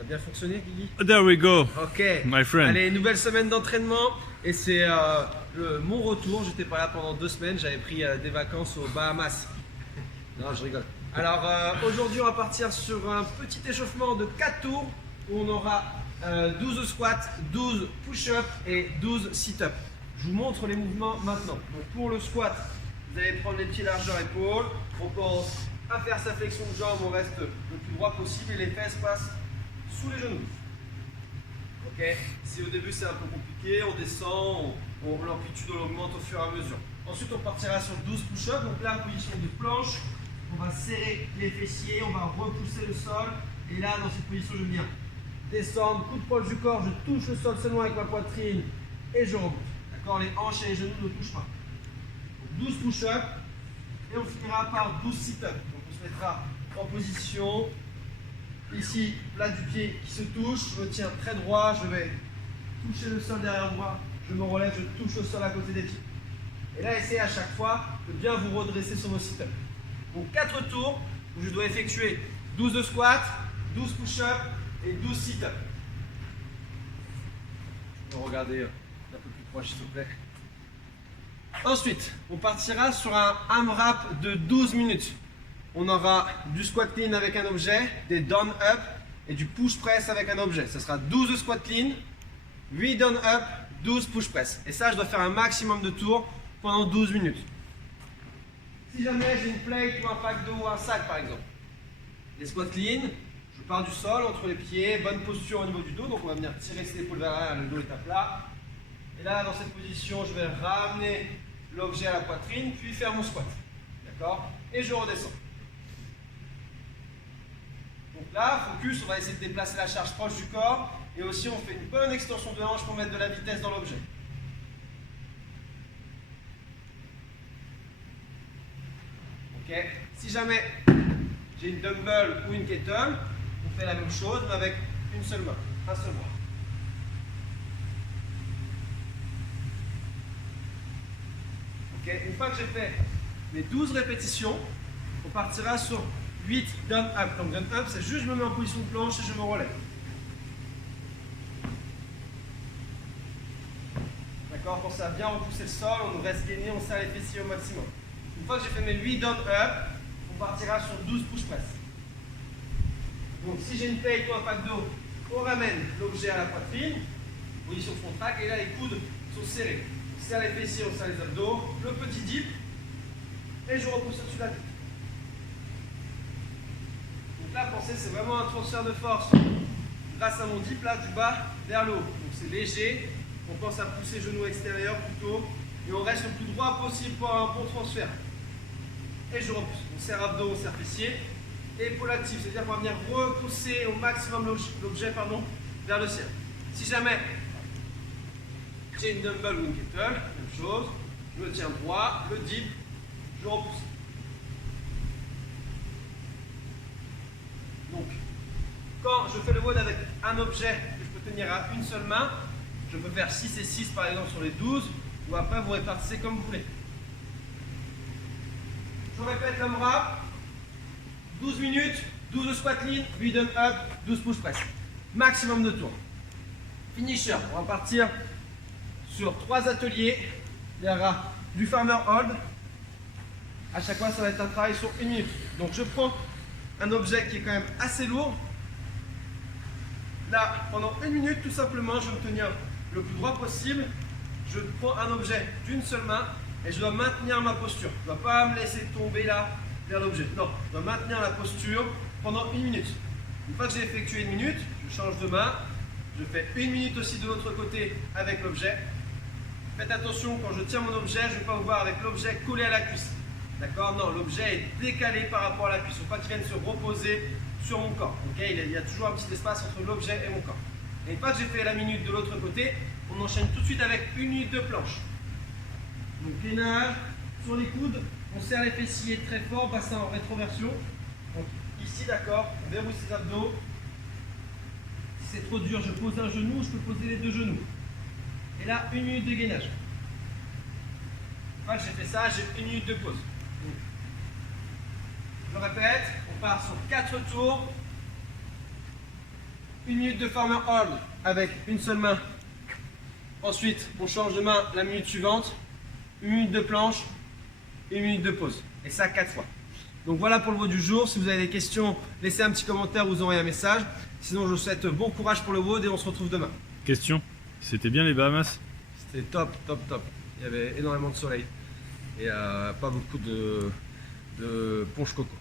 Ça a bien fonctionné, Guigui? There we go, Ok. my friend. Allez, nouvelle semaine d'entraînement et c'est mon retour. J'étais pas là pendant 2 semaines. J'avais pris des vacances aux Bahamas. Non, je rigole. Alors aujourd'hui, on va partir sur un petit échauffement de 4 tours où on aura 12 squats, 12 push-ups et 12 sit-ups. Je vous montre les mouvements maintenant. Donc pour le squat, vous allez prendre les pieds largeur épaule. On commence à faire sa flexion de jambe. On reste le plus droit possible et les fesses passent sous les genoux. Ok. Si au début c'est un peu compliqué, on descend, l'amplitude on l'augmente au fur et à mesure. Ensuite on partira sur 12 push-ups. Donc là, position de planche. On va serrer les fessiers, on va repousser le sol. Et là, dans cette position, je viens descendre, coup de poil du corps, je touche le sol seulement avec ma poitrine et je remonte. D'accord? Les hanches et les genoux ne touchent pas. Donc 12 push-ups et on finira par 12 sit-ups. Donc on se mettra en position. Ici, plat du pied qui se touche, je me tiens très droit, je vais toucher le sol derrière moi, je me relève, je touche le sol à côté des pieds. Et là, essayez à chaque fois de bien vous redresser sur vos sit-ups. Donc 4 tours où je dois effectuer 12 de squat, 12 push-ups et 12 sit-ups. Regardez un peu plus proche s'il vous plaît. Ensuite, on partira sur un AMRAP de 12 minutes. On aura du squat clean avec un objet, des down up et du push press avec un objet. Ce sera 12 squat clean, 8 down up, 12 push press. Et ça, je dois faire un maximum de tours pendant 12 minutes. Si jamais j'ai une plate ou un pack d'eau ou un sac par exemple, les squats clean, je pars du sol entre les pieds, bonne posture au niveau du dos, donc on va venir tirer ses épaules vers l'arrière, le dos est à plat. Et là, dans cette position, je vais ramener l'objet à la poitrine, puis faire mon squat. D'accord? Et je redescends. Donc là, focus, on va essayer de déplacer la charge proche du corps, et aussi on fait une bonne extension de hanche pour mettre de la vitesse dans l'objet. Si jamais j'ai une dumbbell ou une kettle, on fait la même chose mais avec une seule main, un seul bras. Une fois que j'ai fait mes 12 répétitions, on partira sur 8 down up. Donc down up, c'est juste je me mets en position de planche et je me relève. D'accord? Pensez à bien repousser le sol, on reste gainé, on serre les fessiers au maximum. Une fois que j'ai fait mes 8 down up, on partira sur 12 push press. Donc si j'ai une plate ou un pack d'eau, on ramène l'objet à la poitrine, position frontale, et là les coudes sont serrés. On serre les fessiers, on serre les abdos, le petit dip, et je repousse au-dessus de la tête. Donc là, pensez, c'est vraiment un transfert de force grâce à mon dip là, du bas vers le haut. Donc c'est léger, on pense à pousser genou extérieur plutôt, et on reste le plus droit possible pour un bon transfert. Et je repousse. On serre abdos, on serre fessiers. Et épaule active, c'est-à-dire qu'on va venir repousser au maximum l'objet vers le ciel. Si jamais j'ai une dumbbell ou une kettle, même chose, je me tiens droit, le dip, je repousse. Donc, quand je fais le WOD avec un objet que je peux tenir à une seule main, je peux faire 6 et 6 par exemple sur les 12, ou après vous répartissez comme vous voulez. Je répète l'AMRAP, 12 minutes, 12 squat clean, 8 down up, 12 push press. Maximum de tours. Finisher, on va partir sur 3 ateliers. Il y aura du farmer hold. À chaque fois, ça va être un travail sur 1 minute. Donc je prends un objet qui est quand même assez lourd. Là, pendant 1 minute, tout simplement, je vais me tenir le plus droit possible. Je prends un objet d'une seule main et je dois maintenir ma posture. Je ne dois pas me laisser tomber là vers l'objet. Non, je dois maintenir la posture pendant 1 minute. Une fois que j'ai effectué 1 minute, je change de main. Je fais 1 minute aussi de l'autre côté avec l'objet. Faites attention, quand je tiens mon objet, je ne vais pas vous voir avec l'objet collé à la cuisse. D'accord? Non, l'objet est décalé par rapport à la cuisse. Il ne faut pas qu'il vienne se reposer sur mon corps. Okay? Il y a toujours un petit espace entre l'objet et mon corps. Et une fois que j'ai fait la minute de l'autre côté, on enchaîne tout de suite avec 1 minute de planche. Donc gainage sur les coudes, on serre les fessiers très fort, bassin en rétroversion. Donc ici, d'accord, on verrouille ses abdos. Si c'est trop dur, je pose un genou, je peux poser les 2 genoux. Et là, 1 minute de gainage. Une fois que j'ai fait ça, j'ai 1 minute de pause. Je répète, on part sur 4 tours. 1 minute de farmer hold avec une seule main. Ensuite, on change de main la minute suivante. 1 minute de planche, 1 minute de pause. Et ça 4 fois. Donc voilà pour le WOD du jour. Si vous avez des questions, laissez un petit commentaire ou vous envoyez un message. Sinon, je vous souhaite bon courage pour le WOD et on se retrouve demain. Question, c'était bien les Bahamas? C'était top, top, top. Il y avait énormément de soleil et pas beaucoup de ponche coco.